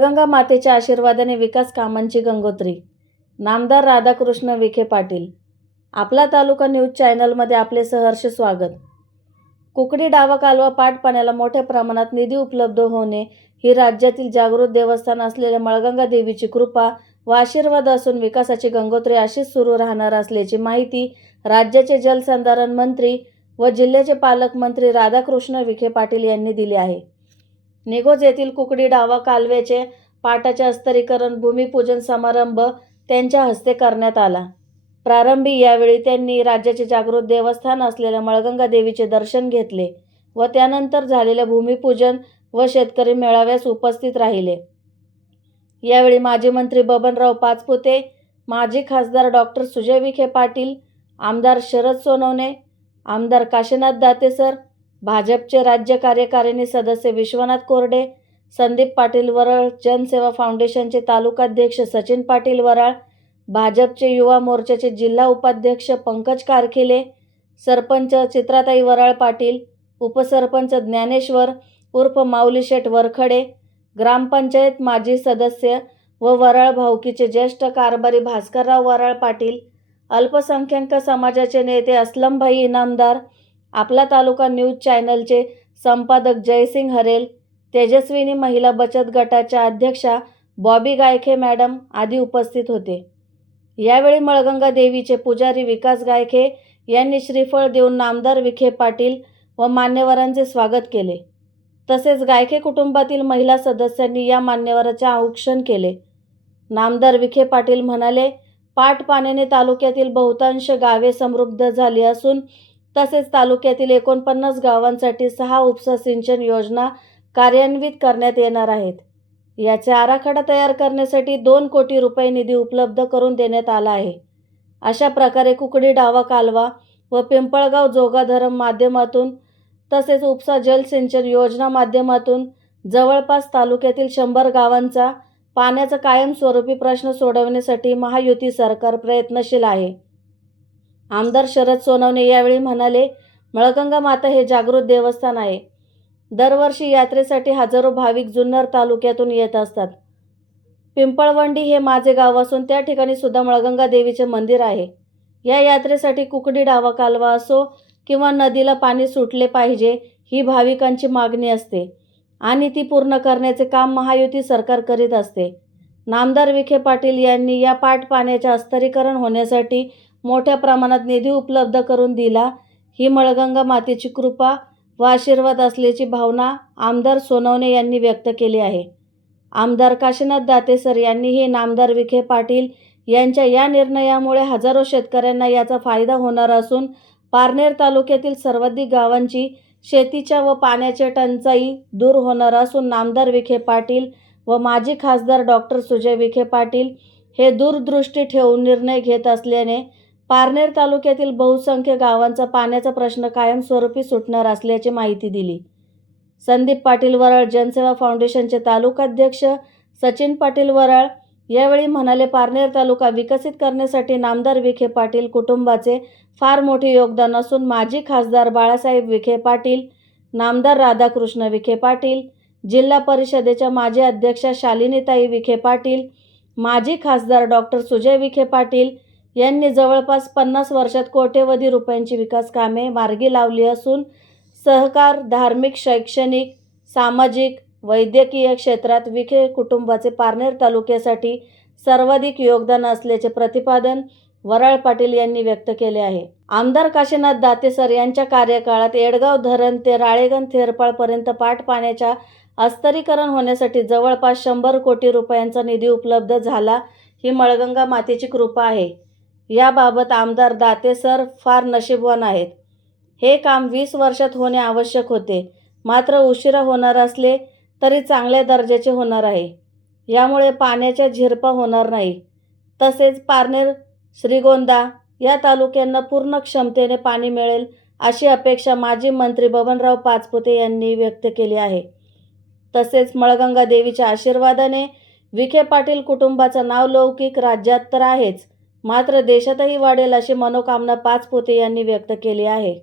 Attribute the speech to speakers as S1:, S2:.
S1: गंगा मातेच्या आशीर्वादाने विकास कामांची गंगोत्री. नामदार राधाकृष्ण विखे पाटील. आपला तालुका न्यूज चॅनलमध्ये आपले सहर्ष स्वागत. कुकडी डावा कालवा पाटपाण्याला मोठ्या प्रमाणात निधी उपलब्ध होणे ही राज्यातील जागृत देवस्थान असलेल्या मळगंगा देवीची कृपा व आशीर्वाद असून विकासाची गंगोत्री अशीच सुरू राहणार असल्याची माहिती राज्याचे जलसंधारण मंत्री व जिल्ह्याचे पालकमंत्री राधाकृष्ण विखे पाटील यांनी दिली आहे. निघोज येथील कुकडी डावा कालव्याचे पाटाचे अस्तरीकरण भूमिपूजन समारंभ त्यांच्या हस्ते करण्यात आला. प्रारंभी यावेळी त्यांनी राज्याचे जागृत देवस्थान असलेल्या मळगंगा देवीचे दर्शन घेतले व त्यानंतर झालेल्या भूमिपूजन व शेतकरी मेळाव्यास उपस्थित राहिले. यावेळी माजी मंत्री बबनराव पाचपुते माजी खासदार डॉक्टर सुजय विखे पाटील आमदार शरद सोनवणे आमदार काशीनाथ दातेसर भाजपचे राज्य कार्यकारिणी सदस्य विश्वनाथ कोरडे संदीप पाटील वरळ जनसेवा फाउंडेशनचे तालुकाध्यक्ष सचिन पाटील वराळ भाजपचे युवा मोर्चाचे जिल्हा उपाध्यक्ष पंकज कारखिले सरपंच चित्राताई वराळ पाटील उपसरपंच ज्ञानेश्वर उर्फ माऊली शेठ वरखडे ग्रामपंचायत माजी सदस्य व वराळ भाऊकीचे ज्येष्ठ कारभारी भास्करराव वराळ पाटील अल्पसंख्याक समाजाचे नेते असलमभाई इनामदार आपला तालुका न्यूज चॅनलचे संपादक जयसिंग हरेल तेजस्विनी महिला बचत गटाच्या अध्यक्षा बॉबी गायखे मॅडम आदी उपस्थित होते. यावेळी मळगंगा देवीचे पुजारी विकास गायखे यांनी श्रीफळ देऊन नामदार विखे पाटील व मान्यवरांचे स्वागत केले. तसेच गायखे कुटुंबातील महिला सदस्यांनी या मान्यवराचे औक्षण केले. नामदार विखे पाटील म्हणाले पाटपाण्याने तालुक्यातील बहुतांश गावे समृद्ध झाली असून तसेच तालुक्यातील एकोणपन्नास गावांसाठी सहा उपसा सिंचन योजना कार्यान्वित करण्यात येणार आहेत. याचा आराखडा तयार करण्यासाठी दोन कोटी रुपये निधी उपलब्ध करून देण्यात आला आहे. अशा प्रकारे कुकडी डावा कालवा व पिंपळगाव जोगाधरम माध्यमातून तसेच उपसा जलसिंचन योजना माध्यमातून जवळपास तालुक्यातील शंभर गावांचा पाण्याचा कायमस्वरूपी प्रश्न सोडवण्यासाठी महायुती सरकार प्रयत्नशील आहे. आमदार शरद सोनवणे यावेळी म्हणाले मळगंगा माता हे जागृत देवस्थान आहे. दरवर्षी यात्रेसाठी हजारो भाविक जुन्नर तालुक्यातून येत असतात. पिंपळवंडी हे माझे गाव असून त्या ठिकाणी सुद्धा मळगंगा देवीचे मंदिर आहे. या यात्रेसाठी कुकडी डावा कालवा असो किंवा नदीला पाणी सुटले पाहिजे ही भाविकांची मागणी असते. आणि ती पूर्ण करण्याचे काम महायुती सरकार करीत असते. नामदार विखे पाटील यांनी या पाट पाण्याचे अस्तरीकरण होण्यासाठी मोठ्या प्रमाणात निधी उपलब्ध करून दिला. ही मळगंगा मातेची कृपा व आशीर्वाद असल्याची भावना आमदार सोनवणे यांनी व्यक्त केली आहे. आमदार काशीनाथ दातेसर यांनीही नामदार विखे पाटील यांच्या या निर्णयामुळे हजारो शेतकऱ्यांना याचा फायदा होणार असून पारनेर तालुक्यातील सर्वाधिक गावांची शेतीच्या व पाण्याच्या टंचाई दूर होणार असून नामदार विखे पाटील व माजी खासदार डॉक्टर सुजय विखे पाटील हे दूरदृष्टी ठेवून निर्णय घेत असल्याने पारनेर तालुक्यातील बहुसंख्य गावांचा पाण्याचा प्रश्न कायमस्वरूपी सुटणार असल्याची माहिती दिली. संदीप पाटील वराळ जनसेवा फाउंडेशनचे तालुकाध्यक्ष सचिन पाटील वराळ यावेळी म्हणाले पारनेर तालुका विकसित करण्यासाठी नामदार विखे पाटील कुटुंबाचे फार मोठे योगदान असून माजी खासदार बाळासाहेब विखे पाटील नामदार राधाकृष्ण विखे पाटील जिल्हा परिषदेच्या माजी अध्यक्षा शालिनीताई विखे पाटील माजी खासदार डॉक्टर सुजय विखे पाटील यांनी जवळपास पन्नास वर्षात कोट्यवधी रुपयांची विकास कामे मार्गी लावली असून सहकार धार्मिक शैक्षणिक सामाजिक वैद्यकीय क्षेत्रात विखे कुटुंबाचे पारनेर तालुक्यासाठी सर्वाधिक योगदान असल्याचे प्रतिपादन वराळ पाटील यांनी व्यक्त केले आहे. आमदार काशीनाथ दातेसर यांच्या कार्यकाळात येडगाव धरण ते राळेगण थेरपाळपर्यंत पाट पाण्याच्या अस्तरीकरण होण्यासाठी जवळपास शंभर कोटी रुपयांचा निधी उपलब्ध झाला ही मळगंगा मातेची कृपा आहे. याबाबत आमदार दाते सर फार नशीबवान आहेत. हे काम वीस वर्षात होणे आवश्यक होते. मात्र उशिरा होणार असले तरी चांगल्या दर्जाचे होणार आहे. यामुळे पाण्याच्या झिरपा होणार नाही. तसेच पारनेर श्रीगोंदा या तालुक्यांना पूर्ण क्षमतेने पाणी मिळेल अशी अपेक्षा माजी मंत्री बबनराव पाचपुते यांनी व्यक्त केली आहे. तसेच मळगंगा देवीच्या आशीर्वादाने विखे पाटील कुटुंबाचं नाव लौकिक राज्यात तर आहेच. मात्र देशातही वाढेल अशी मनोकामना पाचपुते यांनी व्यक्त केली आहे.